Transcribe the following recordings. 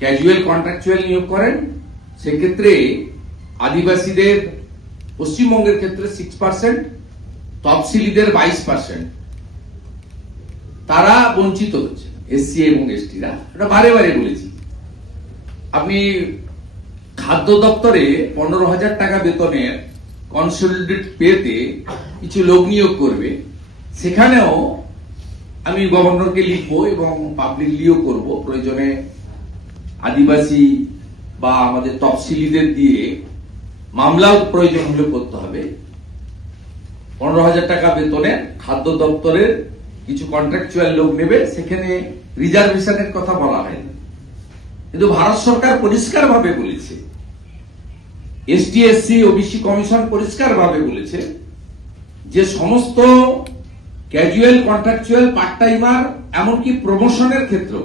Casual contractual নিয়োগ করেন, সেক্ষেত্রে আদিবাসীদের পশ্চিমবঙ্গের ক্ষেত্রে সিক্স পার্সেন্ট তফসিলিদের বাইশ পার্সেন্ট তারা বঞ্চিত হচ্ছে এসসি এবং এসটিরা এটা বারে বারে বলেছি। আপনি খাদ্য দপ্তরে পনেরো হাজার টাকা বেতনের কনসলিডেট পেতে কিছু লোক নিয়োগ করবে, সেখানেও আমি গভর্নরকে লিখব এবং পাবলিক পাবলিকলিও করব, প্রয়োজনে আদিবাসী বা আমাদের তফসিলিদের দিয়ে মামলাও প্রয়োজন হলে করতে হবে। পনেরো হাজার টাকা বেতনে খাদ্য দপ্তরের কিছু কন্ট্রাকচুয়াল লোক নেবে, সেখানে রিজার্ভেশনের কথা বলা হয়নি কিন্তু ভারত সরকার পরিষ্কার ভাবে বলেছে এসটি এসসি ওবিসি কমিশন পরিষ্কার ভাবে বলেছে যে সমস্ত ক্যাজুয়াল কন্ট্রাকচুয়াল পার্ট টাইমার এমনকি প্রমোশনের ক্ষেত্রেও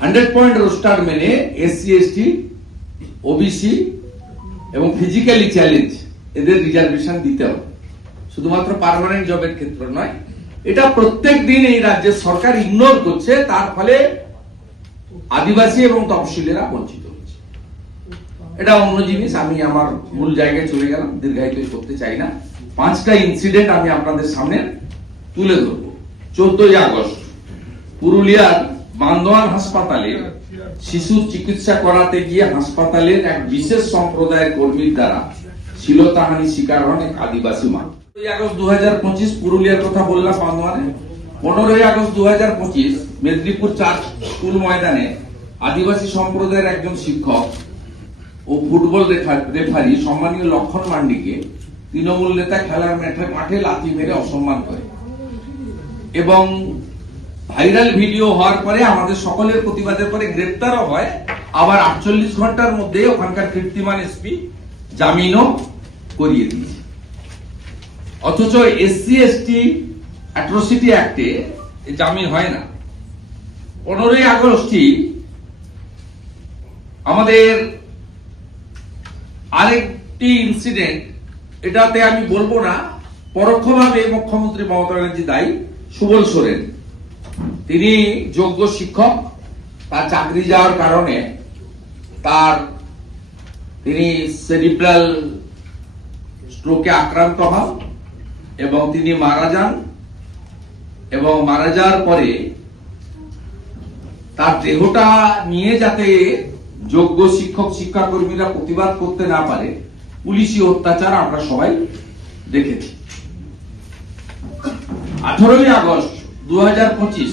হান্ড্রেড পয়েন্ট রোস্টার মেনে এসসি, এসটি, ওবিসি এবং ফিজিক্যালি চ্যালেঞ্জ এদের রিজার্ভেশন দিতে হবে। শুধুমাত্র পার্মানেন্ট জবের ক্ষেত্রে নয়, এটা প্রত্যেক দিন এই রাজ্যের সরকার ইগনোর করছে, তার ফলে আদিবাসী এবং তফসিলেরা বঞ্চিত হচ্ছে। এটা অন্য জিনিস, আমি আমার মূল জায়গায় চলে গেলাম দীর্ঘায়িত করতে চাই না। পাঁচটা ইনসিডেন্ট আমি আপনাদের সামনে তুলে ধরবো। চোদ্দই আগস্ট, পুরুলিয়ার বান্দোয়ান হাসপাতালে শিশুর চিকিৎসা করাতে গিয়ে হাসপাতালের এক বিশেষ সম্প্রদায়ের কর্মীর দ্বারা শিলতাহানি শিকার হন এক আদিবাসী মা। আগস্ট দু হাজার পঁচিশ পুরুলিয়ার কথা বললাম বান্দোয়ানে। পনেরোই আগস্ট দু হাজার পঁচিশ মেদিনীপুর চার স্কুল ময়দানে আদিবাসী সম্প্রদায়ের একজন শিক্ষক ও ফুটবল রেফা- রেফারি সম্মানীয় লক্ষণ মান্ডিকে তৃণমূল নেতা খেলার মাঠে লাথি মেরে অসম্মান করে। এবং ভাইরাল ভিডিও হওয়ার পরে আমাদের সকলের প্রতিবাদের পরে গ্রেপ্তারও হয়। আবার আটচল্লিশ ঘণ্টার মধ্যে ওখানকার কীর্তিমান এসপি জামিনও করিয়ে দিয়েছে। অথচ এসসি, এসটি, অ্যাট্রোসিটি অ্যাক্টে জামিন হয় না। পনেরোই আগস্টই আমাদের আরেকটি ইনসিডেন্ট এটাতে আমি বলব না, পরোক্ষভাবে মুখ্যমন্ত্রী মমতা ব্যানার্জি দায়ী, সুবল সোরেন। তিনি যোগ্য শিক্ষক, তার চাকরি যাওয়ার কারণে তার তিনি সেরিব্রাল স্ট্রোকে আক্রান্ত হন এবং তিনি মারা যান এবং মারা যাওয়ার পরে তার দেহটা নিয়ে যাতে যোগ্য শিক্ষক, শিক্ষাকর্মীরা প্রতিবাদ করতে না পারে, পুলিশি অত্যাচার আমরা সবাই দেখেছি। আঠারোই আগস্ট দুহাজার পঁচিশ